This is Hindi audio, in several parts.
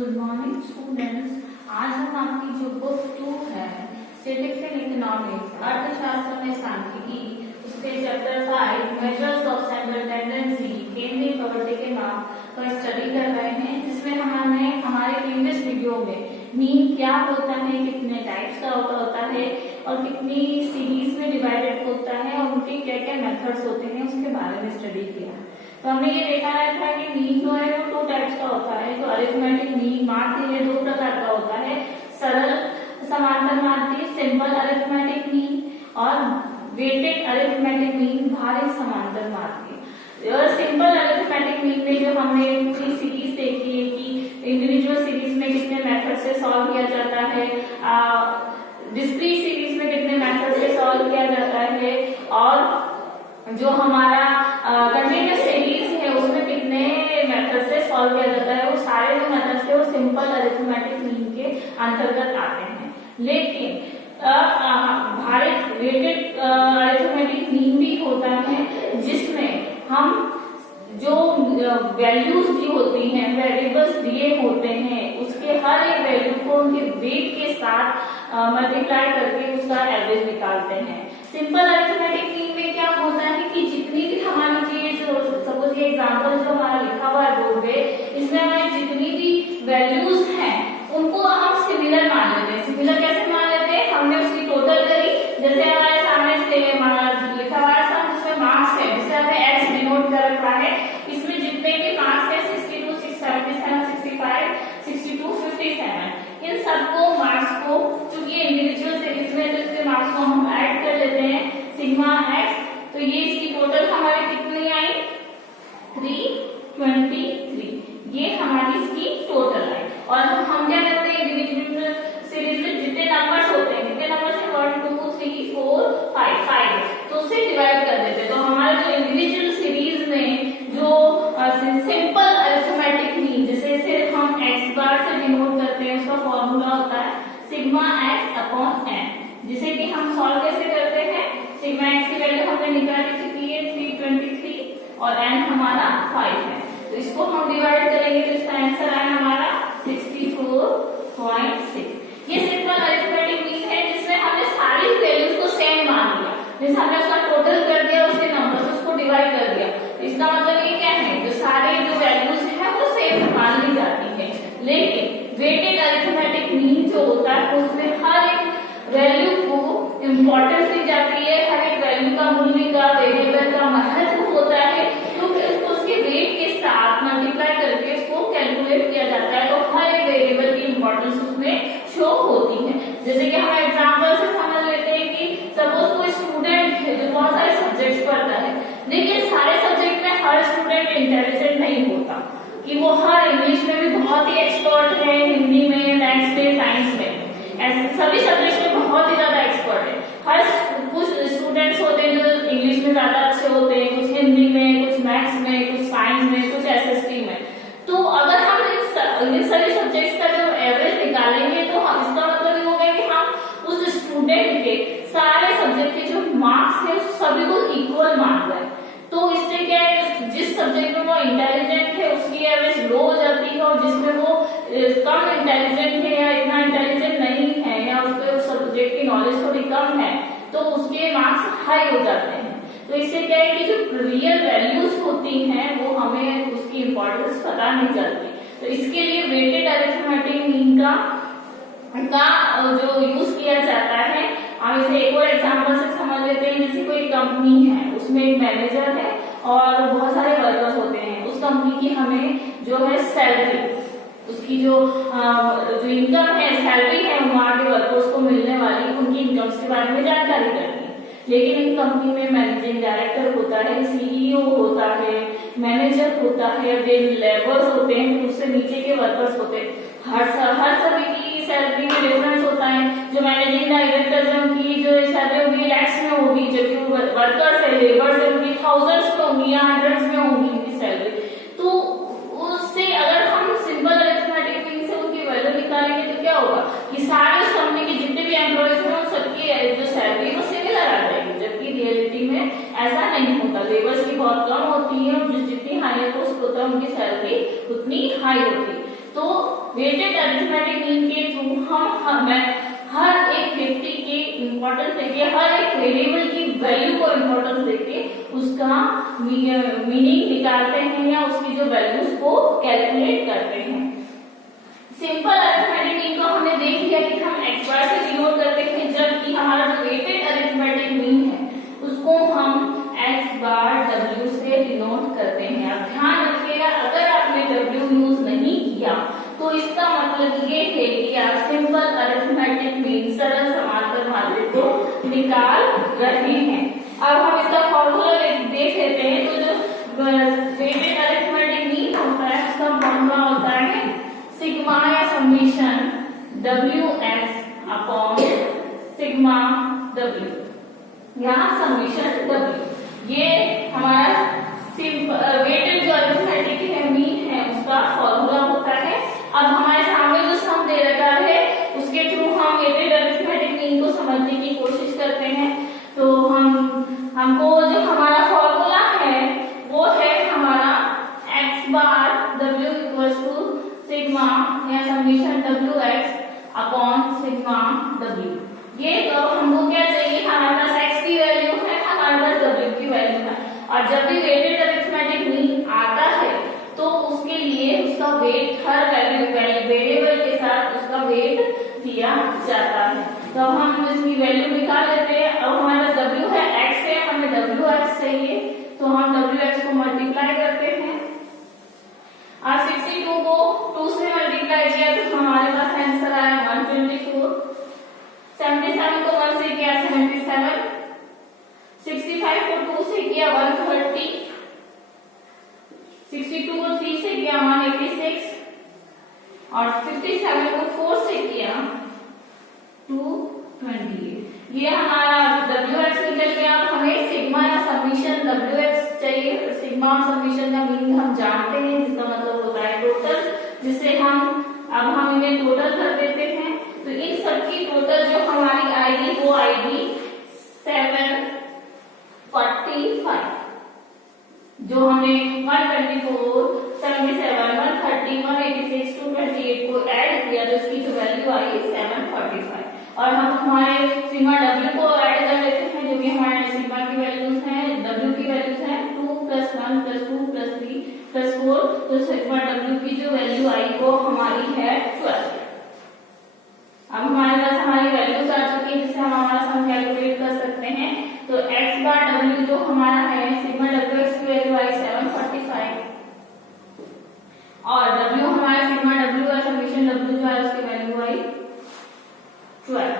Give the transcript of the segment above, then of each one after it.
Good morning students. आज हम आपकी जो बुक 2 है स्टैटिस्टिक्स एंड इकोनॉमिक्स अर्थशास्त्र में सांख्यिकी उसके chapter 5 measures of central tendency केंद्रीय प्रवृत्ति के माप पर स्टडी कर रहे हैं, जिसमें हमने हमारे प्रीवियस वीडियो में मीन क्या होता है, कितने टाइप्स का होता है और कितनी सीरीज में डिवाइडेड होता है और उनके क्या क्या मेथड्स होते हैं उसके बारे में स्टडी किया। तो हमने ये देखा था कि मीन जो है वो 2 टाइप्स का होता है। जो अरिथमेटिक मीन माध्य है 2 प्रकार का होता है, सरल समांतर माध्य सिंपल अरिथमेटिक मीन और वेटेड अरिथमेटिक मीन भारित समांतर माध्य। और सिंपल अरिथमेटिक मीन में जो हमने पूरी सीरीज देखी है कि इंडिविजुअल सीरीज में कितने मेथड से सॉल्व किया जाता है, डिस्क्रीट सीरीज में कितने मेथड से सॉल्व किया जाता है और जो हमारा कंटिन्यूअस सीरीज है उसमें कितने मेथड से सॉल्व किया जाता है, वो सारे जो मेथड्स है वो सिंपल अरिथमेटिक मीन के अंतर्गत आते हैं। लेकिन भारित वेटेड अरिथमेटिक मीन भी होता है, जिसमें हम जो वैल्यूज दी होती हैं, वेरिएबल्स दिए होते हैं, उसके हर एक वैल्यू को उनके वेट के साथ मल्टीप्लाई करके उसका एवरेज निकालते हैं। सिंपल अरिथमेटिक मीन में क्या होता है कि जितनी भी हमारी चीज, सपोज ये एग्जांपल जो हमारा लिखा हुआ है बोर्ड पे, इसमें हमारी जितनी भी वैल्यूज हैं उनको हम सिमिलर मान लेते हैं। सिमिलर कैसे मान लेते हैं? हमने उसकी टोटल करी, जैसे हमारे सामने से लिखा हुआ है उसमें मार्क्स है जिसे हमने एक्स डिनोट कर रखा है। इसमें जितने भी मार्क्स है 62, 677, 65, 62, 57, इन सबको मार्क्स को, चूंकि इंडिविजुअल सीरीज में तो इसके मार्क्स को हम ऐड कर लेते हैं सिग्मा एक्स। तो ये इसकी टोटल हमारी कितनी आई? 323। ये हमारी इसकी टोटल आई। और हम क्या करते हैं इंडिविजुअल सीरीज में जितने नंबर्स होते हैं, कितने नंबर्स है 1 2 3 4 5 तो उससे डिवाइड कर देते हैं। तो हमारा जो इंडिविजुअल सीरीज में जो सिंपल अरिथमेटिक मीन जिसे सिर्फ हम एक्स बार से डिनोट करते हैं, उसका फॉर्मूला होता है सिग्मा एक्स अपॉन एन, जिसे कि हम सॉल्व कैसे करते हैं? सिग्मा एक्स की वैल्यू हमने निकाली चुकी है 323 और एन हमारा 5 है, तो इसको हम डिवाइड करेंगे तो इसका आंसर आया हमारा 64.6। ये सिंपल अरिथमेटिक मीन है जिसमें हमने सारी वैल्यूज को सेम मान लिया, जैसे हमने उसका टोटल कर दिया, उसके नंबर से उसको डिवाइड कर दिया। इसका मतलब ये क्या है? जो सारे जो वैल्यूज है वो सेम मान ली जाती है। लेकिन वेटेड अरिथमेटिक मीन जो होता है उसमें हर एक वैल्यू को इम्पोर्टेंस दी जाती है, हर एक वैल्यू का मूल्य का वेरिएबल का महत्व होता है, क्योंकि उसको उसके वेट के साथ मल्टीप्लाई करके उसको कैलकुलेट किया जाता है, तो हर एक वेरिएबल की इम्पोर्टेंस उसमें शो होती है। जैसे कि हम एग्जाम्पल से समझ लेते हैं कि सपोज कोई स्टूडेंट है जो बहुत सारे सब्जेक्ट्स पढ़ता है, लेकिन सारे सब्जेक्ट में हर स्टूडेंट इंटेलिजेंट नहीं होता कि वो हर इंग्लिश में भी बहुत ही एक्सपर्ट है, हिंदी में, मैथ्स में, साइंस में, ऐसे सभी सब्जेक्ट्स में बहुत ही ज्यादा एक्सपर्ट है। हर कुछ स्टूडेंट्स होते हैं जो इंग्लिश में ज्यादा अच्छे होते हैं, कुछ हिंदी में, कुछ मैथ्स में, कुछ साइंस में, कुछ एसएसटी में। तो अगर हम इन सभी सब्जेक्ट्स का जो एवरेज निकालेंगे तो हम इसका मतलब ये होगा कि हम उस स्टूडेंट के सारे सब्जेक्ट के जो मार्क्स है सभी को इक्वल मान रहे हैं। तो इससे क्या है, जिस सब्जेक्ट में वो इंटेलिजेंट है उसकी एवरेज लो हो जाती है, और जिसमें वो कम इंटेलिजेंट है या इतना इंटेलिजेंट नहीं है या उसके उस सब्जेक्ट की नॉलेज थोड़ी कम है तो उसके मार्क्स हाई हो जाते हैं। तो इससे क्या है कि जो रियल वैल्यूज होती हैं वो हमें उसकी इम्पोर्टेंस पता नहीं चलती। तो इसके लिए वेटेड अरिथमेटिक मीन का जो यूज किया जाता है, हम इसे एक और एग्जांपल से समझ लेते हैं। जैसे कोई कंपनी है, उसमें एक मैनेजर है और बहुत सारे वर्कर्स होते हैं। उस कंपनी की हमें जो है सैलरी, उसकी जो इनकम है, सैलरी है वहां के वर्कर्स को मिलने वाली, उनकी इनकम्स के बारे में जानकारी करनी है। लेकिन इन कंपनी में मैनेजिंग डायरेक्टर होता है, सीईओ होता है, मैनेजर होता है, लेबर्स होते हैं, उससे नीचे के वर्कर्स होते हैं। हर सभी की सैलरी में डिफरेंस होता है। जो मैनेजिंग डायरेक्टर की जो सैलरी होगी लैक्स में होगी, जबकि वर्कर्स है, लेबर्स है, उनकी थाउजेंड्स में होंगी या हंड्रेड्स में होंगी उनकी सैलरी। तो उससे अगर हम सिंपल अरिथमेटिक मीन से उनकी वैल्यू निकालेंगे तो क्या होगा कि सारे उस कंपनी के जितने भी एम्प्लॉयज हैं उन सबकी जो सैलरी वो सिमिलर आ जाएगी, जबकि रियलिटी में ऐसा नहीं होता। लेबर्स की बहुत कम होती है और जितनी हायर पोस्ट होता है उनकी सैलरी उतनी हाई होती है। तो वेटेड अरिथमेटिक मीन के थ्रू हम हर एक व्यक्ति के इम्पोर्टेंस देके, हर एक वेरिएबल की वैल्यू को इम्पोर्टेंस देके उसका मीनिंग निकालते हैं या उसकी जो वैल्यूज को कैलकुलेट करते हैं। सिंपल अरिथमेटिक मीन को हमने देख लिया कि हम x बार से डिनोट करते हैं, जबकि हमारा जो वेटेड अरिथमेटिक मीन है उसको हम x बार w से डिनोट करते हैं। अब ध्यान रखिएगा, अगर आपने w यूज नहीं किया तो इसका मतलब ये है कि आप सिंपल अरिथमेटिक मीन, सरल समांतर माध्य को निकाल रहे हैं। अब हम इसका फॉर्मूला देख लेते हैं। तो जो वेटेड अरिथमेटिक मीन होता है उसका फॉर्मूला होता है सिग्मा या summation wx upon sigma w, यहाँ समेशन w। ये हमारा वेटेड जो अरिथमेटिक है मीन है उसका फॉर्मूला होता है। अब हमारे सामने जो सम दे रखा है उसके थ्रू हम वेटेड अरिथमेटिक मीन को समझने की कोशिश करते हैं। तो हमको जो हमारा फॉर्मूला है वो है हमारा x bar w equals to sigma या summation wx upon sigma w। ये तो हमको क्या चाहिए, हमारे पास x की वैल्यू है, हमारे पास w की वैल्यू है, और जब भी वेटेड अरिथमेटिक मीन आता है तो उसके लिए उसका वेट हर वेरिएबल के साथ उसका वेट दिया जाता है। तो हम इसकी वैल्यू निकाल लेते हैं। अब हमारे पास w है, x है, हमें wx चाहिए, तो हम wx को मल्टीप्लाई करते हैं और 62 को 2 से मल्टीप्लाई किया तो हमारे पास आंसर आया 124। 77 को 1 से किया 77, 65 को 2 से किया 130, 62 को 3 से किया 186 और 57 को 4 से किया 228। ये हमारा wx निकल गया। अब हमें सिग्मा या समेशन wx चाहिए। सिग्मा और समेशन का मीनिंग हम जानते हैं, जिसका मतलब होता है टोटल, जिसे अब हम इन्हें टोटल कर देते हैं। तो इन सबकी टोटल जो हमारी आएगी वो आएगी 745। जो हमने 124, 77, 130, 186, 228 को ऐड किया तो इसकी जो वैल्यू आई 745। और हम हमारे सिग्मा w को ऐड कर लेते हैं, जो कि हमारे सिग्मा की वैल्यूज हैं, w की वैल्यूज हैं 2 + 1 + 2 + 3 + 4। तो सिग्मा w की जो वैल्यू आई वो हमारी है 12। अब हमारे पास हमारी वैल्यूज आ चुकी है जिससे हम हमारा सम कैलकुलेट कर सकते हैं। तो x बार w जो हमारा है, सिग्मा wx की वैल्यू आई 745 और w हमारा सिग्मा w का समेशन w जो है उसकी वैल्यू आई 12।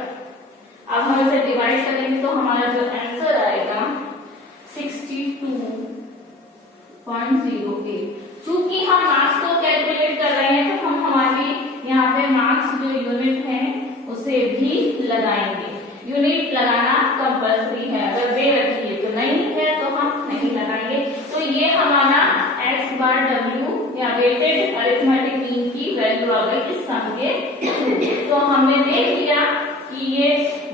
अब हम इसे डिवाइड करेंगे तो हमारा जो आंसर आएगा 62.08। चूंकि हम मार्क्स को कैलकुलेट कर रहे हैं तो हम हमारी यहाँ पे मार्क्स जो यूनिट है उसे भी लगाएंगे। यूनिट लगाना कंपल्सरी है, अगर दे रखी है तो नहीं है तो हम नहीं लगाएंगे। तो ये हमारा x बार w या वेटेड अरिथमेटिक मीन की वैल्यू आ गई इस सम के। तो हमने देख लिया कि ये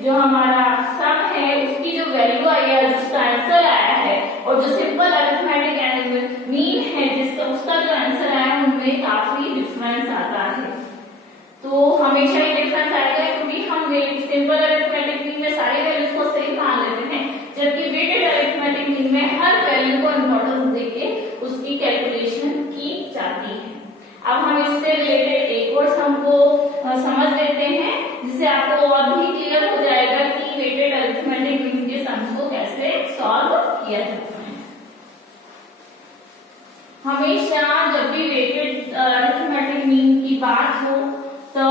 जो हमारा सम है उसकी जो वैल्यू आई है, जिसका आंसर आया है, और जो सिंपल अरिथमेटिक मीन है जिसका उसका जो आंसर आया है उनमें काफी डिफरेंस आता है। तो हमेशा ही डिफरेंस आएगा क्योंकि हम सिंपल अरिथमेटिक मीन में सारी वैल्यूज को सेम मान लेते हैं, जबकि वेटेड अरिथमेटिक मीन में हर वैल्यू को इम्पोर्टेंस देके उसकी कैलकुलेशन की जाती है। अब हम इससे रिलेटेड एक और सम को समझ लेते हैं जिससे आपको और भी क्लियर हो जाएगा कि वेटेड अरिथमेटिक मीन के सम्स को कैसे सॉल्व किया जाता है। हमेशा जब भी वेटेड अरिथमेटिक मीन की बात हो तो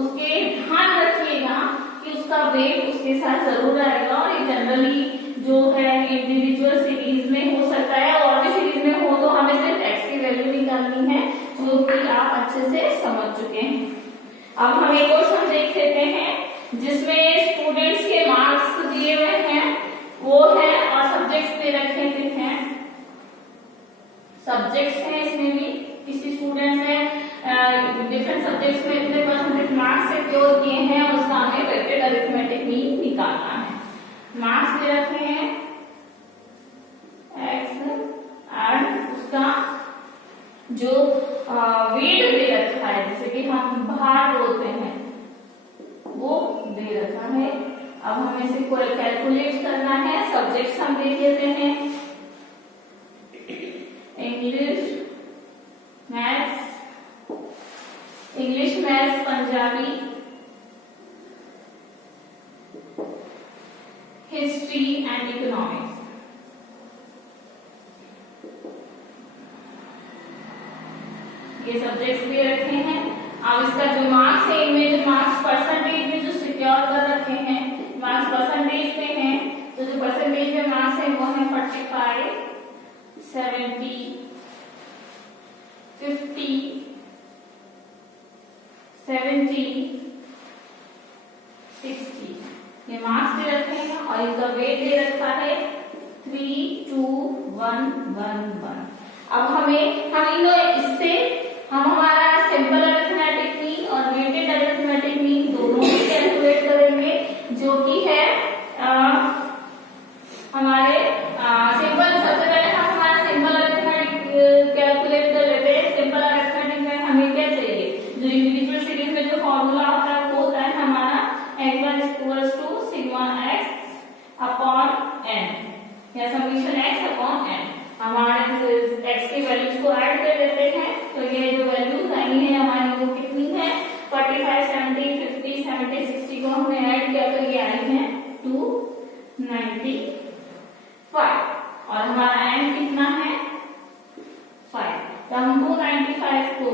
उसके ध्यान रखिएगा कि उसका वेट उसके साथ जरूर आएगा, और ये जनरली जो है इंडिविजुअल सीरीज में हो सकता है, और भी सीरीज में हो तो हमें सिर्फ x की वैल्यू निकालनी है, जो कि आप अच्छे से समझ चुके हैं। अब हम एक और सम देख लेते हैं जिसमें स्टूडेंट्स के मार्क्स दिए हुए हैं वो है, और सब्जेक्ट्स दे रखे हैं। सब्जेक्ट्स हैं, इसमें भी किसी स्टूडेंट ने डिफरेंट सब्जेक्ट्स में इतने परसेंटेज मार्क्स सिक्योर किए हैं और उसका हमें वेटेड अरिथमेटिक मीन निकालना है। मार्क्स दे रखे हैं x और उसका जो वेट दे रखा है, जैसे कि हम भार बोलते हैं, वो दे रखा है। अब हमें इसे कैलकुलेट करना है। सब्जेक्ट्स हम देख लेते हैं, English maths, Punjabi, history and economics. ये सब्जेक्ट्स दे रखे हैं। अब इसका जो मार्क्स है, इनमें जो मार्क्स परसेंटेज में जो सिक्योर कर रखे हैं, मार्क्स परसेंटेज में है, तो जो परसेंटेज में मार्क्स है वो है 45, 70, 50, 70, 60 ये मार्क्स दे रखे हैं और इनका वेट दे रखा है 3, 2, 1, 1, 1। अब इससे हम हमारा सिंपल अरिथमेटिक मीन और वेटेड अरिथमेटिक मीन दोनों भी कैलकुलेट करेंगे, जो कि है हमारे सिंपल। सबसे पहले हम हमारा सिंपल अरिथमेटिक कैलकुलेट कर लेते हैं। सिंपल अरिथमेटिक में हमें क्या चाहिए, जो इंडिविजुअल सीरीज में जो फॉर्मूला होता है वो होता है हमारा x1 equals to sigma x upon n या समीशन x अपॉन n। हमारे x की वैल्यूज को ऐड कर लेते हैं, तो ये जो वैल्यूज आई है हमारी वो कितनी है, 45, 70, 50, 70, 60 को हमने ऐड किया तो ये आई है 295 और हमारा n कितना है 5। तो हम 295 को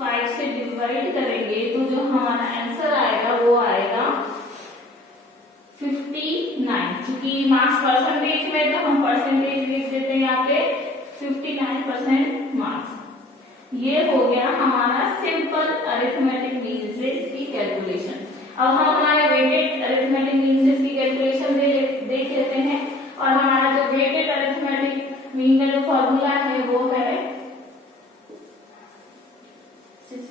5 से डिवाइड करेंगे तो जो हमारा आंसर आएगा वो आएगा 59। क्योंकि मार्क्स परसेंटेज में तो हम परसेंटेज लिख देते हैं यहाँ पे 59% मार्क्स। ये हो गया हमारा सिंपल अरिथमेटिक मीन से इसकी कैलकुलेशन। अब हम हमारे वेटेड अरिथमेटिक मीन से इसकी कैलकुलेशन देख लेते हैं। और हमारा जो वेटेड अरिथमेटिक मीन का जो फॉर्मूला है वो है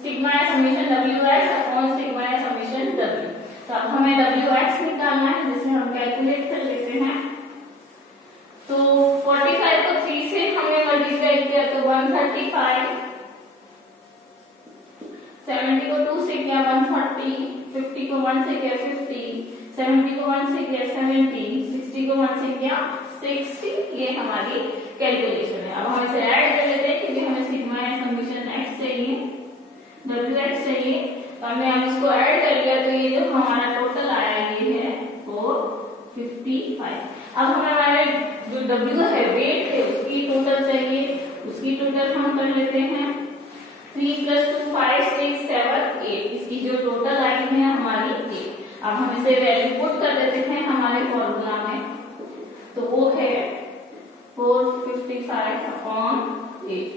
sigma summation wx upon sigma summation w। तो अब हमें wx निकालना है, जिसे हम कैलकुलेट कर लेते हैं। तो 45 को 3 से हमने मल्टीप्लाई किया तो 135, 70 को 2 से किया 140, 50 को 1 से किया 50, 70 को 1 से किया 70, 60 को 1 से किया 60। ये हमारी कैलकुलेशन है। अब हम इसे ऐड कर लेते हैं, क्योंकि हमें सिग्मा समीशन x चाहिए, wx चाहिए। तो हमने इसको ऐड कर लिया तो ये जो हमारा टोटल आया ये है 455। अब हमें हमारे जो w है वेट है उसकी टोटल चाहिए, उसकी टोटल हम कर लेते हैं 3 + 2 5 6 7 8। इसकी जो टोटल आई है हमारी 8। अब हम इसे वैल्यू पुट कर देते हैं हमारे फॉर्मूला में, तो वो है 455 अपॉन 8।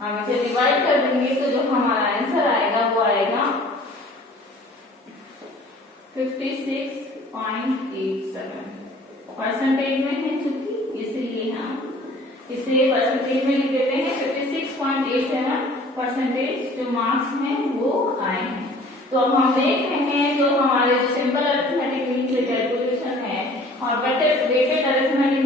हम इसे डिवाइड कर देंगे तो जो हमारा आंसर आएगा वो आएगा 56.87। परसेंटेज में है चूंकि, इसलिए हम इसे परसेंटेज में लिख देते हैं। 56.87 परसेंटेज जो मार्क्स हैं वो आए हैं। तो अब हम देख रहे हैं जो हमारे जो सिंपल अरिथमेटिक मीन से कैलकुलेशन है और वेटेड अरिथमेटिक